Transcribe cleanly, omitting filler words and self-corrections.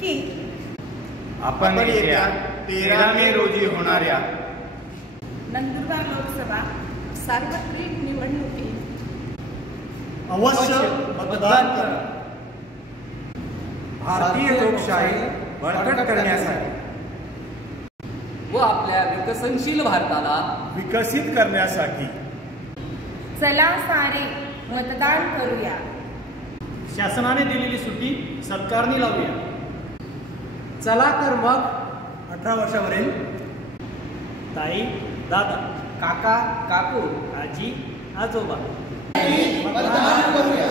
की आपण येत्या 13 मे रोजी होणाऱ्या नंदुरबार लोकसभा सार्वत्रिक निवडणुकीत अवश्य मतदान करा. भारतीय लोकशाही बळकट करण्यासाठी व आपल्या विकसनशील भारताला विकसित करण्यासाठी चला सारे मतदान करूया. शासनाने दिलेली सुट्टी सरकारने लावूया. चला तर मग 18 वर्षावरील ताई, दादा, काका काकू आजी, आजोबा मतदान करूया.